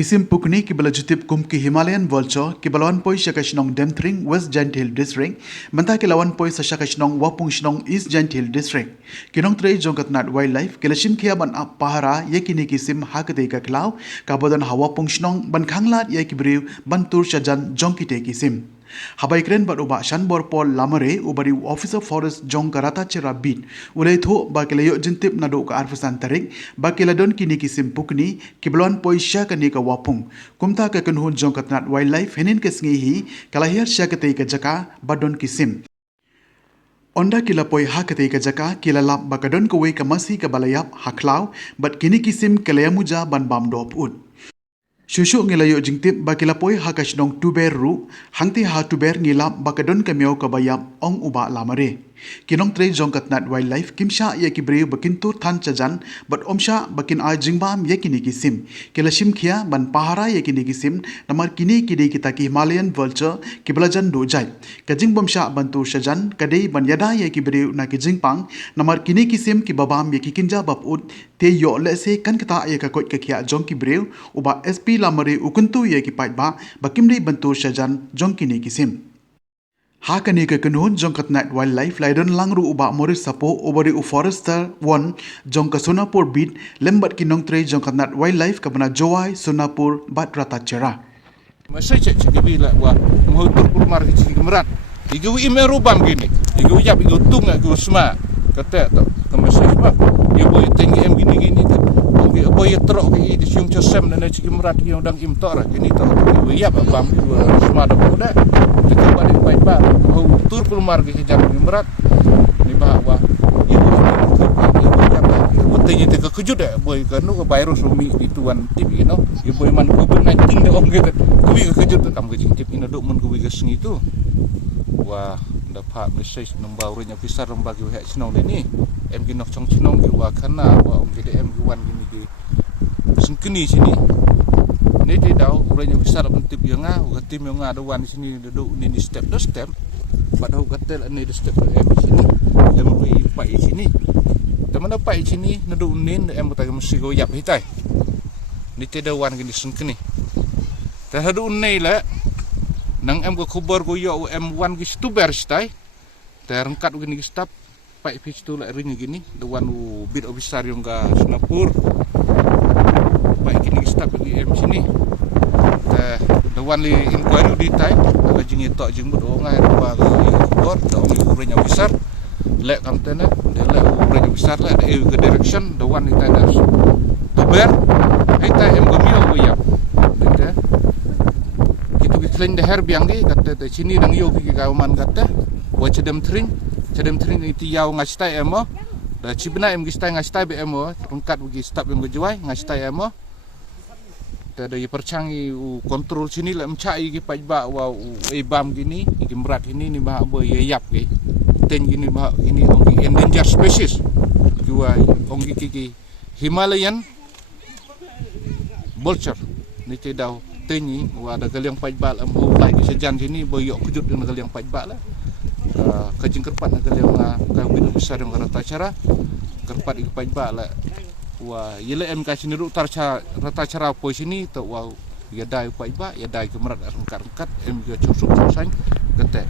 Kisim Pukni kibala jutip kum ki Himalayan vulture kibalawan poi shakashnong Demthring West Giant Hill District menta kilawan poi sa shakashnong Wapung Shnong East Giant Hill District kinong trei jongkatnat wildlife kilashim kia ban ap pahara yakini kisim hakate ka klaw kabodan hawapung shnong ban khanglat yakibriu ban tur shajan jongkite kisim Habai kren bat uba shan borpol lamare ubari officer forest jong karata chera bit ulai tho ba kelayo jintip nado ka arfusan tarik ba keladon kini kisim pukni kiblon poisha kani ka wapung kumta ka kunhun jong katnat wildlife henin kesngi hi kalahir syakate ka jaka badon kisim Onda kila poi hakate ka jaka kila lap bakadon kowe ka masi ka balayap haklaw bat kini kisim kelayamuja ban bam dop ut Shushu ngilayo jingtip bakila poi hakashnong tuber ru hangti ha tuber ngilap bakadon kamyo kabayap ong uba lamare kinong tre jong katnat wildlife kimsha yakibreu bakintur than chajan but omsha bakin a jingbam yakini kisim kelashim khia ban pahara yakini kisim namar kini kide kita ki Himalayan vulture kiblajan do jai kajing bomsha bantu shajan kadei ban yada yakibreu na kijingpang namar kini kisim ki babam yakikinja babut te yo lese kan kata yakakot kakhia jong kibreu uba SP lamare ukuntu yakipait ba bakimri bantu shajan jong kini kisim Hakani ke kenhun jong katnat wildlife laidon langru uba moris sapo ubari u forester one jong ka Sonapur bit lembat kinong tre jong katnat wildlife kabana Jowai Sonapur bat rata chera Masai cek bila wa motor pulmar ke kemerat igu imeru bam gini igu yap igu tung igu sma kata tu kemasai sma igu boy tinggi em gini igu boy trok ke di siung chosem dan kemerat yang dang im tor gini tu igu yap bam igu sma da boda kita balik baik ba tur pulmar ke jam kemerat ni bawa igu igu tinggi te kejut boy kanu ke virus umi ituan tip you know igu boy man COVID-19 de ong gitu kuwi kejut kam ke tip ina dok mun kuwi geseng itu wah dapat message nombor nya pisar bagi hak senong ni em gi nok chong chinong gi wa kana wa ong gi em gi wan gini gi sengkeni sini ni di dau nya pisar ben tip yang nga tim yang nga do wan sini duduk ni step do step padahal katel ni do step em sini em wi pai sini teman pai sini nadu nin em ta mesti go yap hitai ni te da wan gini sengkeni ta hadu nei la nang em ko khubar ko yo em wan gi stuber stai ta rengkat gini gi stap pai pitch tu la ring gini the one who bit officer yang ga Sonapur pai gini gi stap gi em sini ta the one li inquiry di tai aga jingi tok jing mut ngai ba ko do ngi urenya besar lek kam tena de lek urenya besar la de ke direction the one di tai da tuber ai tai em go mio go yap de Selain dahar biang di kata di sini nang yo ki kauman kata wa cedem tring itu yau ngastai emo da cibna em gistai ngastai be emo rungkat bagi staf yang berjuai ngastai emo da dari percangi kontrol sini la mcai ki pajba wa bam gini ki merat ini ni bah boy yap ki ten gini bah ini ongki endangered species jua ongki ki Himalayan vulture ni cedau tenyi wa ada kaliang pajbal am lai di sejan sini boyok kejut dengan kaliang pajbal lah kajing kerpat dengan kaliang ka bin besar dengan rata cara kerpat di pajbal lah wa yele em ka sini rata cara poi sini tu wa ya dai pajbal ya dai kemerat rengkat em juga cusuk sang kete